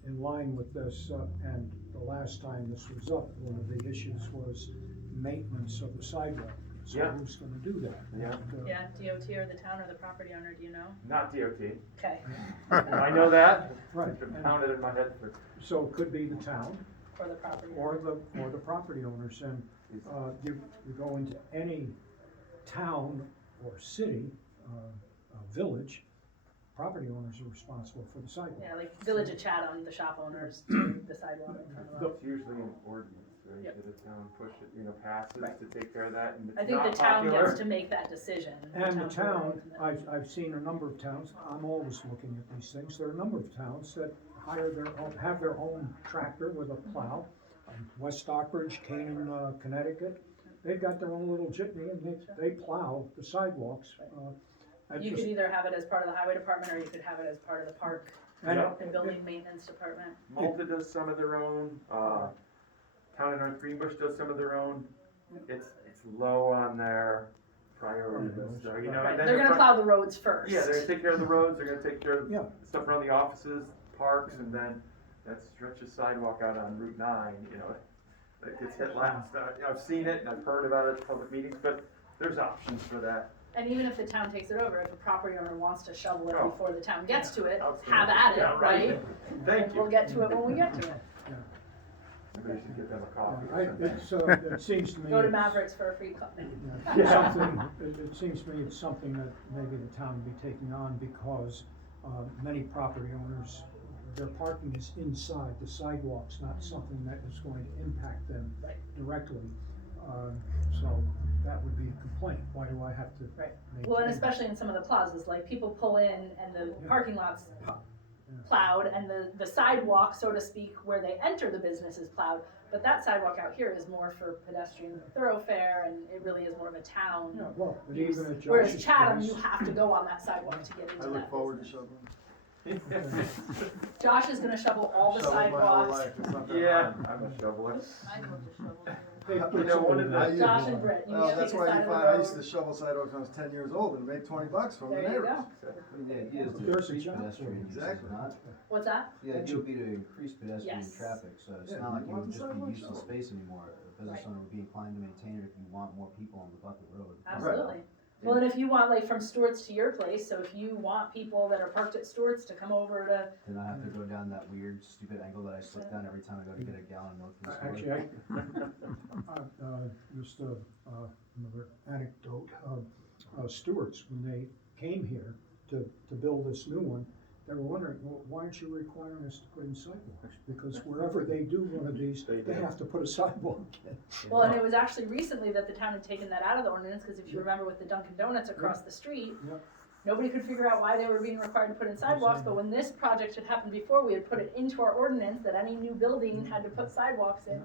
in line with this, and the last time this was up, one of the issues was maintenance of the sidewalk. So Yeah. who's gonna do that? Yeah. And, Yeah, DOT or the town or the property owner, do you know? not DOT. Okay, I know that. Right. It's been pounded in my head for. So it could be the town, or the property. or the property owners, and, you go into any town or city, village, property owners are responsible for the sidewalk. Yeah, like Village of Chatham, the shop owners do the sidewalk in front of them. It's usually an ordinance, right, Yep. that the town push it, you know, passes Right. to take care of that, and it's I think the not town popular. gets to make that decision. And the board town, ultimately. I've seen a number of towns, I'm always looking at these things, there are a number of towns that have their own tractor with a plow. West Stockbridge, Canaan, Connecticut, they've got their own little jitney and they plow the sidewalks. I You just- could either have it as part of the highway department, or you could have it as part of the park and- and building maintenance department. Malta does some of their own, Town of North Greenbush does some of their own. It's low on their priority list, so, you know, Right, and then they're the gonna pro- plow the roads first. Yeah, they're gonna take care of the roads, they're gonna take care of Yeah. stuff around the offices, parks, and then that stretch of sidewalk out on Route 9, you know, that gets hit last. I've seen it and I've heard about it at public meetings, but there's options for that. And even if the town takes it over, if a property owner wants to shovel it Oh. before the town gets to it, Absolutely. have at Yeah, it, right? Thank We'll you. get to it when we get to it. Maybe we should get them a coffee I- or something. it seems to me. Go to Mavericks for a free coffee. Yeah, it seems to me it's something that maybe the town would be taking on because, many property owners, their parking is inside the sidewalks, not something that is going to impact them Right. directly. So that would be a complaint, why do I have to? Right. maintain Well, and that? especially in some of the plazas, like people pull in and the Yeah. parking lot's plowed and the sidewalk, so to speak, where they enter the business is plowed. But that sidewalk out here is more for pedestrian thoroughfare and it really is more of a town Yeah, well, but use. even at Whereas Josh's Chatham, place- you have to go on that sidewalk to get I into look that forward to business. shoveling. Josh is gonna shovel all the Shoveled my whole sidewalks. life, it's not that Yeah, hard. I'm a shoveler. They put You know, one of some the- that- Josh and Britt, you Well, each that's take a why side you of the find, I used road. to shovel sidewalks when I was 10 years old and make $20 from the There you neighbors. go. I mean, the idea is to There's a increase job pedestrian for use, Exactly. not, What's that? the idea would be to increase pedestrian Yes. traffic, so it's Yeah, not like you it want would the just be sidewalk useless shoveled. space anymore. A business Right. owner would be inclined to maintain it if you want more people on the bucket road. Absolutely. Well, and if you want, like, from Stewart's to your place, so if you want people that are parked at Stewart's to come over to, Then I have to go down that weird, stupid angle that I slip down every time I go to get a gallon of milk from the store. Actually, just another anecdote, Stewart's, when they came here to build this new one, they were wondering, well, why aren't you requiring us to put in sidewalks? Because wherever they do one of these, They they do. have to put a sidewalk in. well, and it was actually recently that the town had taken that out of the ordinance, cause if you remember with the Dunkin' Donuts across the street, Yep. nobody could figure out why they were being required to put in sidewalks, but when this project had happened before, we had put it into our ordinance that any new building had to put sidewalks in.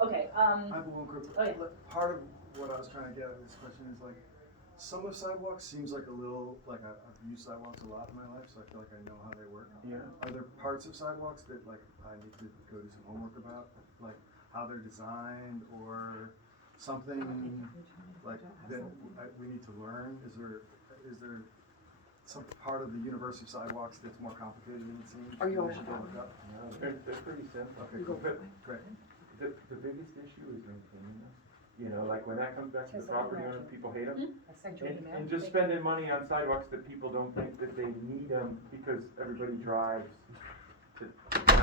Okay, I have one quick, Oh, yeah. part of what I was trying to get at this question is like, some of sidewalks seems like a little, like I've used sidewalks a lot in my life, so I feel like I know how they work. Yeah. Are there parts of sidewalks that like I need to go do some homework about, like how they're designed or something like that we need to learn? Is there some part of the universe of sidewalks that's more complicated than it seems? Are you We on should go look up? No, they're pretty simple. Okay, cool. Great. The biggest issue is maintaining them. You know, like when that comes back to the property owner, people hate them. I sent you an email. And just spending money on sidewalks that people don't think that they need them because everybody drives to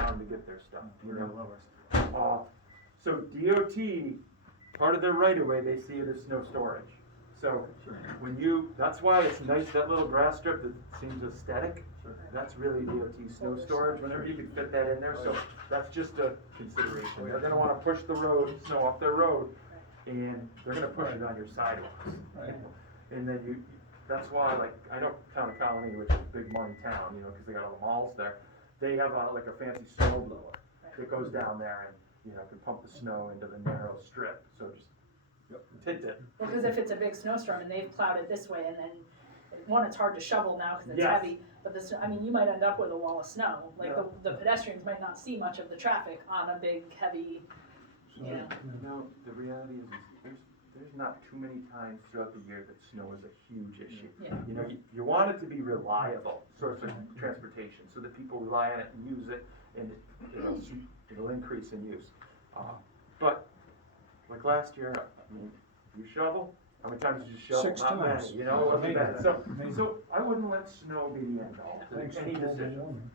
town to get their stuff, you We're know? gonna love our stuff. So DOT, part of their right of way, they see it as snow storage. So when that's why it's nice, that little grass strip that seems aesthetic, that's really DOT snow storage, whenever you can fit that in there, so that's just a consideration. They're gonna wanna push the road, snow off their road, and they're gonna push it on your sidewalks. Right. And then that's why, like, I know Town of Colony, which is a big money town, you know, cause they got all the malls there, they have like a fancy snow blower that goes down there and, you know, can pump the snow into the narrow strip, so just tint it. Well, because if it's a big snowstorm and they've plowed it this way and then, one, it's hard to shovel now because it's Yes. heavy, but I mean, you might end up with a wall of snow. Like, the pedestrians might not see much of the traffic on a big, heavy, So, you know. No, the reality is there's not too many times throughout the year that snow is a huge issue. Yeah. You know, you want it to be reliable source of transportation, so that people rely on it and use it, and it'll increase in use. But, like last year, I mean, you shovel, how many times did you shovel? 6 Not many, times. you know, it wasn't bad. Maybe. So I wouldn't let snow be the end all to Thanks for any global decision. warming.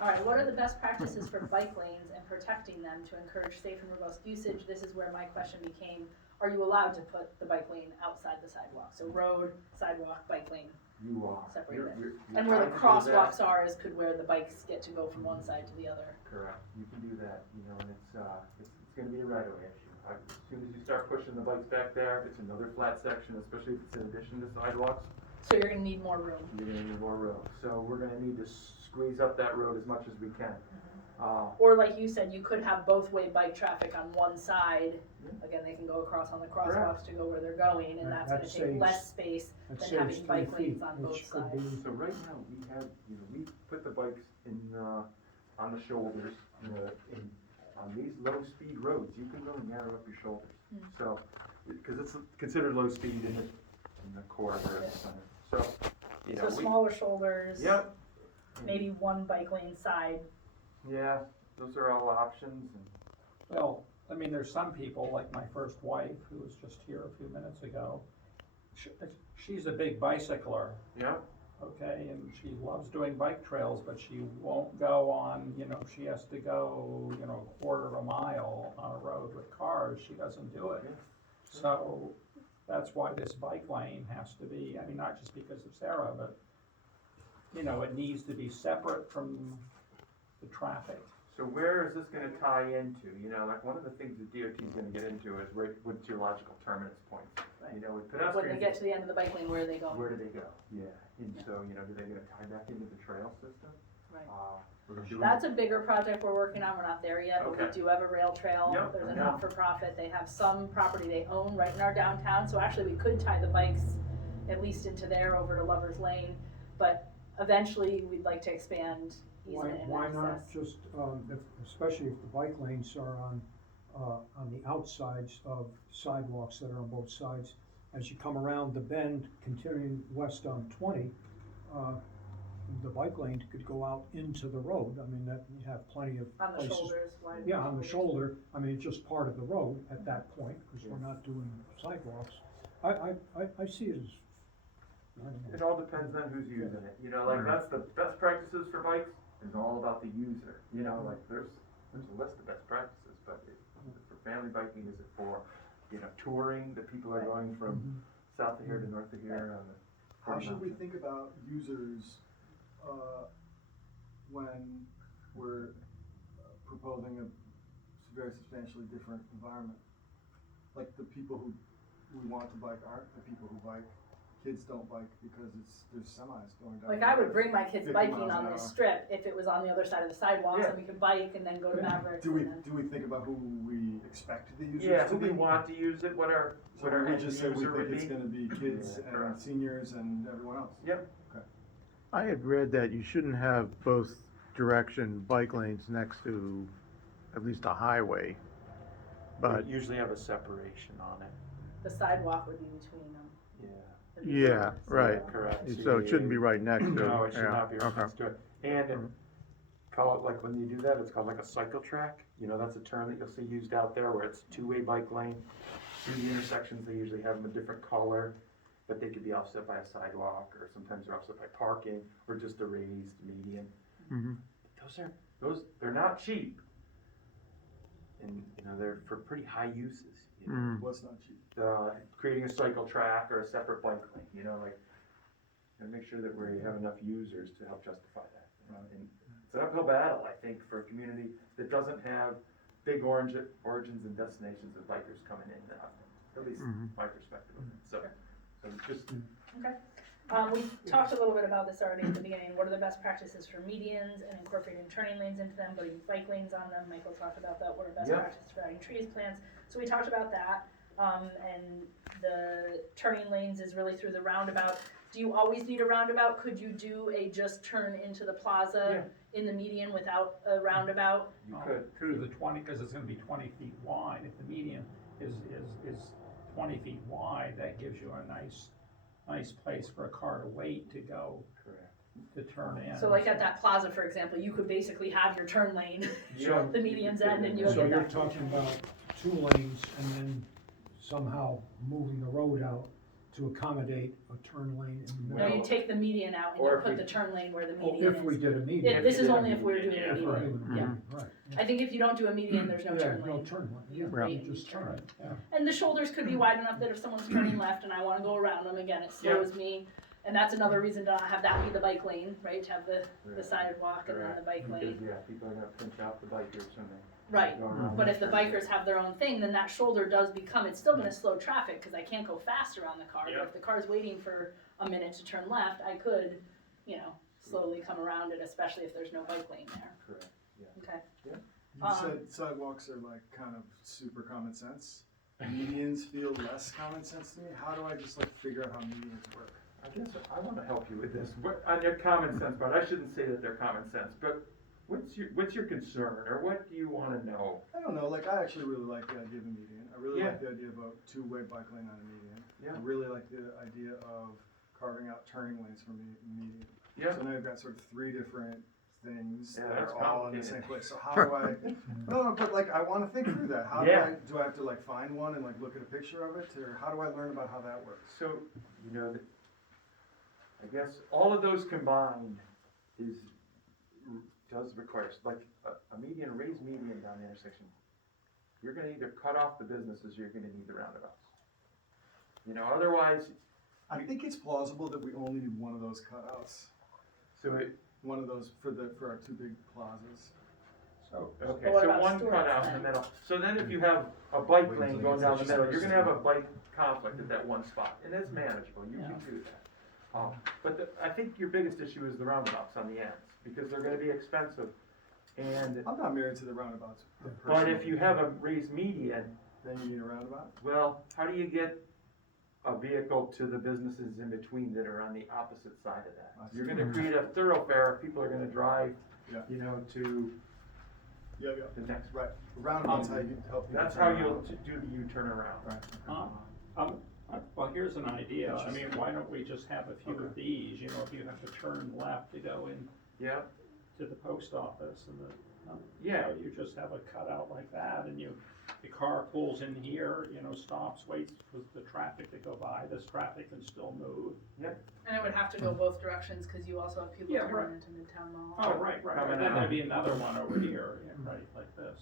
All right, what are the best practices for bike lanes and protecting them to encourage safe and robust usage? This is where my question became, are you allowed to put the bike lane outside the sidewalk? So road, sidewalk, bike lane, You are. separated. You're And where the trying to do that. crosswalks are is where the bikes get to go from one side to the other. Correct, you can do that, you know, and it's gonna be a right of way issue. As soon as you start pushing the bikes back there, it's another flat section, especially if it's in addition to sidewalks, So you're gonna need more room. you're gonna need more room. So we're gonna need to squeeze up that road as much as we can. Or like you said, you could have both way bike traffic on one side. Again, they can go across on the crosswalks to go where they're going, and Right, that's that gonna take saves- less space That than saves having 3 bike lanes feet, on both which could sides. be, So right now, we have, you know, we put the bikes on the shoulders, on these low-speed roads, you can really narrow up your shoulders. So, because it's considered low speed in the core of the center. So, you know, So smaller shoulders. Yep. Maybe one bike lane side. Yeah, those are all options. Well, I mean, there's some people, like my first wife, who was just here a few minutes ago, she's a big bicycler, Yeah. okay, and she loves doing bike trails, but she won't go on, you know, she has to go, you know, a quarter of a mile on a road with cars, she doesn't do it. Yeah. So, that's why this bike lane has to be, I mean, not just because of Sarah, but, you know, it needs to be separate from the traffic. So where is this gonna tie into? You know, like one of the things that DOT is gonna get into is what's your logical terminus point? You know, with pedestrians. When they get to the end of the bike lane, where are they going? Where do they go? Yeah, and so, you know, do they gonna tie back into the trail system? Right. We're gonna do That's a bigger project we're working on, we're not there yet, but we Okay. do have a rail trail, Yep, there's a I know. not-for-profit, they have some property they own right in our downtown, so actually we could tie the bikes at least into there over to Lover's Lane, but eventually we'd like to expand why, easement and why not access. just, especially if the bike lanes are on the outsides of sidewalks that are on both sides, as you come around the bend, continuing west on 20, the bike lane could go out into the road. I mean, that, you have plenty of On the places. shoulders, wide Yeah, on the shoulders. shoulder, I mean, it's just part of the road at that point, because we're not doing sidewalks. I see it as, I don't know. It all depends on who's using it, you know, like that's the best practices for bikes, is all about the user, you know, like there's a list of best practices, but for family biking, is it for, you know, touring, that people are going from south of here to north of here on the. How should we think about users, when we're proposing a very substantially different environment? Like the people who want to bike aren't the people who bike. Kids don't bike because there's semis going down. Like I would bring my kids 50 biking miles on an this hour. strip if it was on the other side of the sidewalks Yeah. and we could bike and then go to Mavericks Do we, and then. do we think about who we expect the users Yeah, to who be? we want to use it, what our So we end just say we user think would it's be. gonna be kids Yeah, and correct. seniors and everyone else? Yep. I had read that you shouldn't have both direction bike lanes next to at least a highway. But, We usually have a separation on it, The sidewalk would be between them. yeah. It'd be yeah, right. Correct. So it shouldn't be right next to it. No, it should Yeah, not be right okay. next to it. And call it, like when you do that, it's called like a cycle track. You know, that's a term that you'll see used out there where it's two-way bike lane. Through the intersections, they usually have them a different color, but they could be offset by a sidewalk, or sometimes they're offset by parking, or just a raised median. Mhm. Those are, they're not cheap. And, they're for pretty high uses, you know. What's not cheap? Creating a cycle track or a separate bike lane, and make sure that we have enough users to help justify that. And it's an uphill battle, I think, for a community that doesn't have big origins and destinations of bikers coming in that often, at least my perspective of it. So just, Okay. We talked a little bit about this already at the beginning. What are the best practices for medians and incorporating turning lanes into them, putting bike lanes on them? Michael talked about that. What are best practices for adding trees, plants? So we talked about that. And the turning lanes is really through the roundabout. Do you always need a roundabout? Could you do a just turn into the plaza in the median without a roundabout? you could. Through the 20, because it's gonna be 20 feet wide. If the median is 20 feet wide, that gives you a nice place for a car to wait to go, Correct. to turn in. So like at that plaza, for example, you could basically have your turn lane, the median's end, and you'll So get you're that. talking about 2 lanes and then somehow moving the road out to accommodate a turn lane in the No, middle? you take the median out and Or you if put we- the turn lane where the Oh, median if we is. did a median. This is did a only if we were doing a median, Right, median, yeah. right. I think if you don't do a median, there's no Yeah, turn no lane. turn lane, You yeah, wait you and just turn. turn, yeah. And the shoulders could be wide enough that if someone's turning left and I wanna go around them, again, it slows me. And that's another reason to not have that be the bike lane, right, to have the sidewalk and then the bike Because, lane. people are gonna pinch out the bikers when they. Right, go around but the if the turn. bikers have their own thing, then that shoulder does become, it's still gonna slow traffic, cause I can't go fast around the car. But Yep. if the car's waiting for a minute to turn left, I could, slowly come around it, especially if there's no bike lane there, Correct, yeah. okay? You said sidewalks are like kind of super common sense. Medians feel less common sense to me. How do I just like figure out how medians work? I guess I wanna help you with this, on your common sense part, I shouldn't say that they're common sense, but what's your concern, or what do you wanna know? I don't know, like I actually really like the idea of a median. I really Yeah. like the idea of a 2-way bike lane on a median. Yeah. I really like the idea of carving out turning lanes for median. Yeah. So now you've got sort of 3 different things Yeah, that that's are all in the complicated. same place. So how do I? No, but like I want to think through that. How Yeah. do I have to like find one and like look at a picture of it, or how do I learn about how that works? So, I guess all of those combined does require, like, a median, raised median down the intersection. You're gonna either cut off the businesses, or you're gonna need the roundabouts. Otherwise, I think it's plausible that we only need one of those cutouts. so it, One of those for our 2 big plazas. So, okay, But what so about one stores cutout in the then? middle. So then if you have a bike Wait lane until going you down get the such middle, you're gonna have a space. bike conflict at that one spot, and it's manageable, you can do that. But I think your biggest issue is the roundabouts on the ends, because they're gonna be expensive. And, I'm not married to the roundabouts. but if you have a raised median, Then you need a roundabout? well, how do you get a vehicle to the businesses in between that are on the opposite side of that? I see. You're gonna create a thoroughfare, people are gonna drive, Yeah. to Yeah. the next. Right. Roundabout's how you help people. That's turn how around. you'll do the U-turn around. Right. well, here's an idea. I mean, why don't we just have a few of these, if you have to turn left to go in Yeah, to the post office and Yeah. you just have a cutout like that and the car pulls in here, stops, waits for the traffic to go by, this traffic can still move. And it would have to go both directions, cause you also have people Yeah, right. turning into Midtown Mall. Oh, right, Coming and then out. there'd be another one over here, right, like this.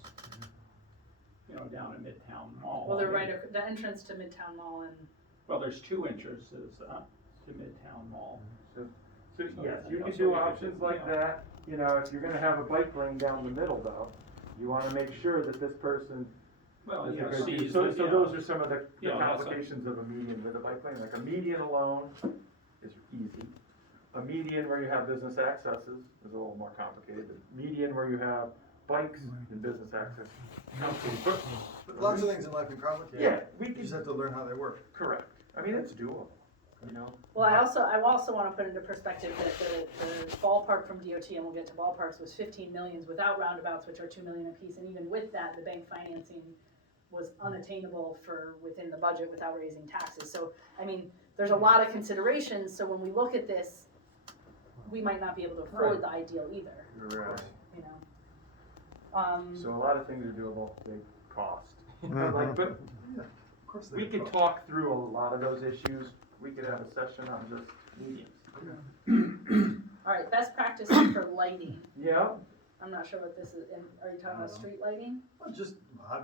Down in Midtown Mall. Well, they're right, the entrance to Midtown Mall and, Well, there's 2 entrances, to Midtown Mall. so yes, So you can you do could- options like that, if you're gonna have a bike lane down the middle though, you wanna make sure that this person. Well, is a good sees use. So the, those are some of the Yeah, that's a- complications of a median with a bike lane, like a median alone is easy. A median where you have business accesses is a little more complicated, the median where you have bikes and business access. complicated. But- Lots of things in life can complicate. Yeah, we You can, just have to learn how they work. correct, I mean, it's doable, well, I also wanna put into perspective that the ballpark from DOT, and we'll get to ballparks, was 15 millions without roundabouts, which are 2 million apiece, and even with that, the bank financing was unattainable for within the budget without raising taxes, so, I mean, there's a lot of considerations, so when we look at this, we might not be able to afford the ideal either, Right. So a lot of things are doable, they cost, but Of course they we have could costs. talk through a lot of those issues, we could have a session on just medians. alright, best practices for lighting. Yeah, I'm not sure what this is, are you talking about street lighting? Well, just,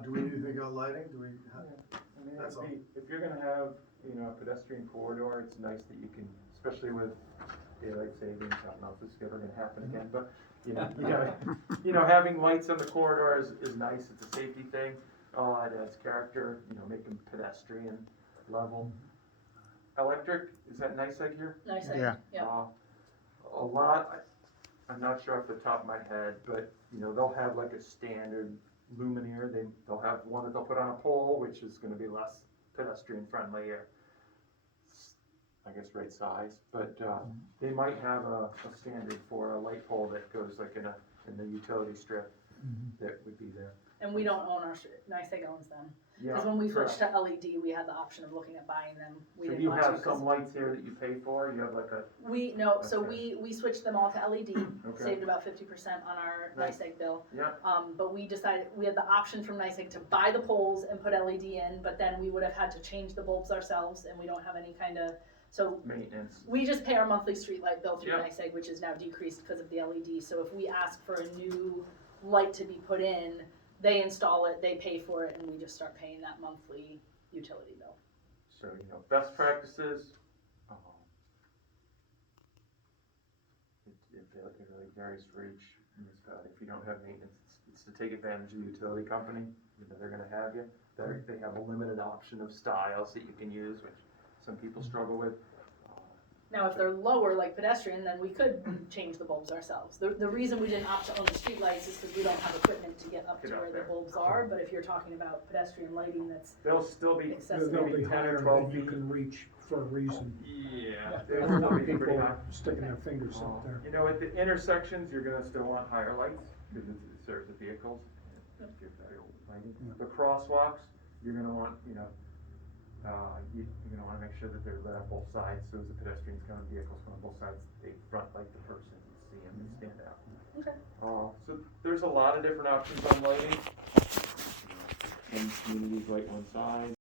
do we need to think about lighting? Do we, I mean, That's all. if you're gonna have, a pedestrian corridor, it's nice that you can, especially with daylight savings, I don't know if this is ever gonna happen again, but, having lights on the corridor is nice, it's a safety thing. It adds character, make them pedestrian level. Electric, is that nice like here? Nice, Yeah. yeah. A lot, I'm not sure off the top of my head, but, they'll have like a standard luminaire, they'll have one that they'll put on a pole, which is gonna be less pedestrian friendly, I guess right size, but, they might have a standard for a light pole that goes like in the utility strip that would be there. And we don't own our, NYSEG owns them. Yeah, Because when we switched correct. to LED, we had the option of looking at buying them. We So didn't you want to, have 'cause some lights here that you pay for, you have like a, so Okay. we switched them all to LED, Okay. saved about 50% on our Nice. NYSEG bill. yeah, But we decided, we had the option from NYSEG to buy the poles and put LED in, but then we would have had to change the bulbs ourselves, and we don't have any kind of, so maintenance. we just pay our monthly street light bill through Yep. NYSEG, which is now decreased because of the LED. So if we ask for a new light to be put in, they install it, they pay for it, and we just start paying that monthly utility bill. So, best practices, it really varies for each municipality. If you don't have maintenance, it's to take advantage of the utility company, they're gonna have you. They have a limited option of styles that you can use, which some people struggle with. Now, if they're lower, like pedestrian, then we could change the bulbs ourselves. The reason we didn't opt to own the street lights is because we don't have equipment to get up to Get up where the there. bulbs are, but if you're talking about pedestrian lighting that's They'll still be accessible. They'll maybe be 10 or higher 12 than you feet. can reach for a reason. Yeah, I they'll don't still want be pretty people high. sticking their fingers up there. At the intersections, you're gonna still want higher lights, because it serves the vehicles, and give better lighting. Yeah. The crosswalks, you're gonna want, you're gonna wanna make sure that they're lit on both sides, so as the pedestrians come and vehicles come on both sides, they front light the person, you see them, they stand out. Okay. So there's a lot of different options on lighting. Some communities light one side,